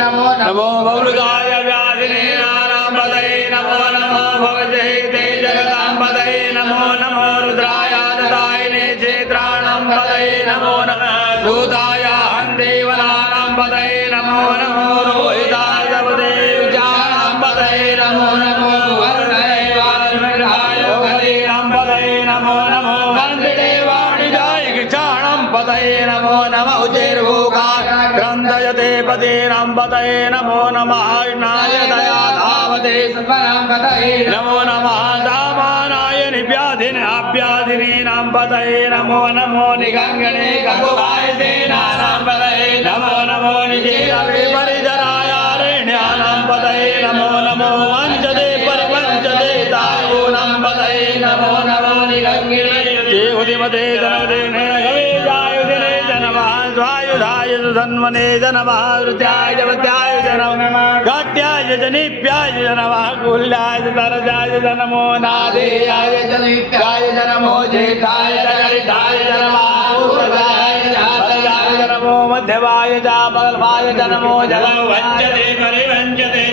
नमो बहुलुदाय व्याधिने नारायणपदये नमो नमो भवते ते जगदाम्बदये नमो नमो रुद्राय ददायिने क्षेत्राणां पदये नमो नमः भूताय हन्देवनानां पदये नमो नमो रोहिताय पदये विजानां पदये नमो नमो वरुणाय वारुणाय हरेणां पदये नमो नमो वन्देवाणिजाय गिचाणां पदये नमो नमः उजेर्भोगाय ग्रन्थयते पदेनां पदये नमो नमः नाय दयाधावते सर्वनां पदये नमो नमः दामानाय निव्याधिने अभ्याधिनीनां पदये नमो नमो निगङ्गणे गङ्गाय सेनानां पदये नमो नमो निजेरवे परिजनाय अरण्यानां पदये नमो नमो वञ्चते परिवञ्चते दायूनां पदये नमो नमो निगङ्गिणे देवदिमते जनवदिने गवेजायुधिने जनमः स्वायुधाय सुधन्वने जनमः रुद्राय जपत्याय जनमः घट्याय जनिप्याय जनमः कुल्याय तरजाय जनमो नादेयाय जनिप्याय जनमो जेठाय जगरिठाय जनमः ऊर्ध्वाय जातयाय जनमो मध्यवाय जापल्वाय जनमो जलं वञ्चते परिवञ्चते